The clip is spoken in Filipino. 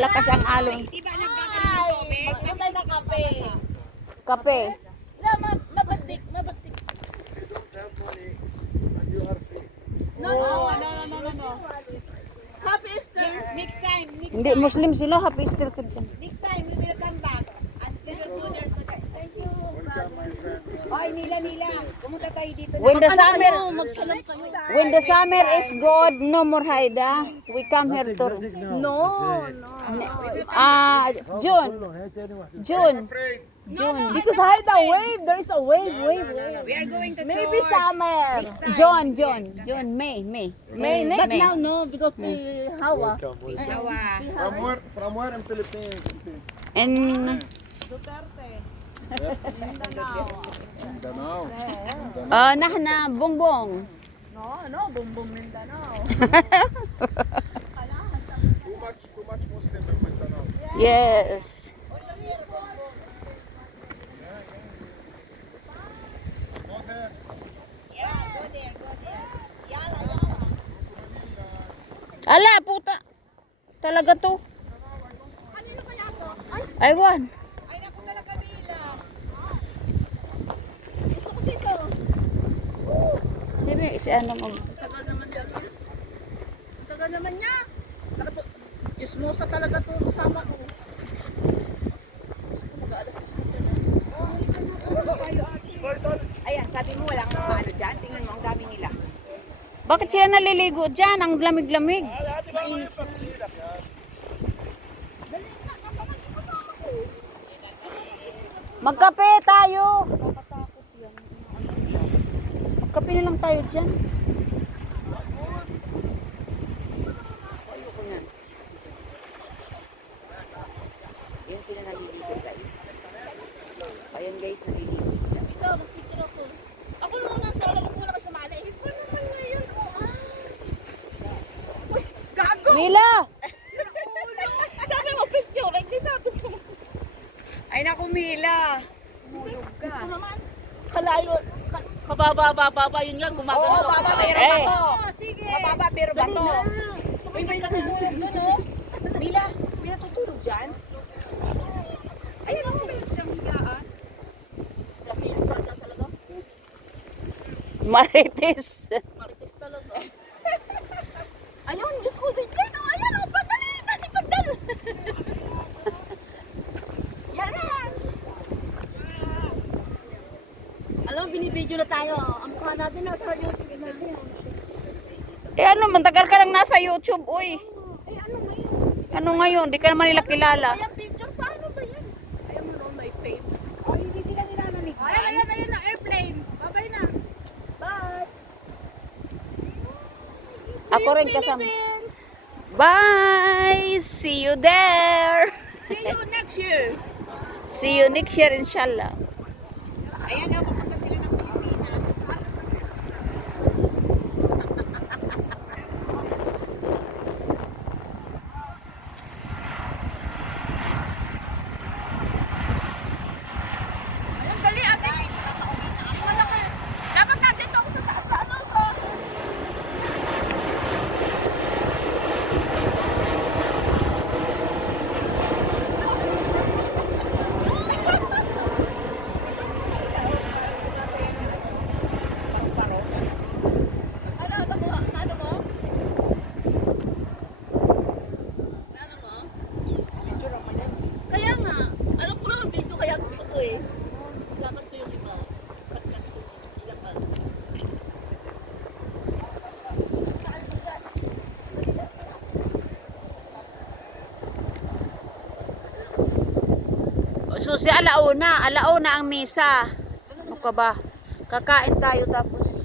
Malakas ang alon. Di ba nagkakaroon ng tubig? Magkakaroon ng kape. Kape. Mabatik. No. Happy Easter. Next time, Hindi, Muslim sila. Happy Easter ka dyan. next time we will come back and we will go there today. Thank you. Oy, Mila. Pumunta tayo dito. When the summer, Magsalam kayo. when the summer is good, no more Haida. We come here to June. Because I had a wave. There is a wave. We are going to Maybe church. summer. June, May. But now no, because Hawa. Hawa. From where in Philippines? And Danao. na bongbong. No, Bumbong Mindanao. Too much Muslim in Mindanao. Yes. Go there. Ala, puta. Talaga to. Ay, wan. Ay, naku talaga, Mila. Gusto ko dito. Sino si ano mo? Tagal naman yan. Tagal naman niya. Chismosa talaga to kasama ko. Gusto ko mag-aalas 10 na. Ayan, sabi mo walang ano dyan. Tingnan mo, ang dami nila. Bakit sila naliligo dyan? Ang lamig-lamig. Magkape tayo. Magkape na lang tayo dyan. Yan sila naliligo, guys. Ayan, guys, naliligo sila. Ito, magpicture ako. Ako muna sa wala ko muna kasi mali. Ito naman ngayon ko. Uy, gago! Mila! Sabi mo picture, like di sabi ko. Ay, naku, Mila. Gusto naman. Kalayo, kababa yun nga, gumagano. Oo, baba, pero Eh. bato. Sige. Mababa, pero Dali bato. na. Uy, may natutulog doon, oh. Mila, may natutulog dyan? Ayun, ako, meron siyang higaan. Kasi yung bata talaga. Marites. Marites talaga. Ayun, Diyos ko, ganyan. Oh, ayan, oh, padali. Padal. Yan na. Alam mo, binibideo na tayo. Ang mukha natin nasa YouTube natin. Eh ano, matagal ka lang nasa YouTube, uy. Ano ngayon? Di ka naman nila kilala. Ayan, picture. Paano ba yan? Ayan mo, my face. Oh, hindi sila nilalamig. Ayan na, airplane. Babay na. Bye. Ako rin kasama. Bye! See you there! See you next year. See you next year, inshallah. Ayan, oh, pupunta sila ng Pilipinas. Ayun, dali, ate. Wala ka. Dapat nandito ako sa taas sa ano, sa... Ano mo? Ano mo? Ano mo? Picture naman yan. Kaya nga, alam ko naman video kaya gusto ko eh. Dapat ko yung iba. Cut-cut ko. Ilang ano. So si alauna ang misa. Ano ka ba? Kakain tayo tapos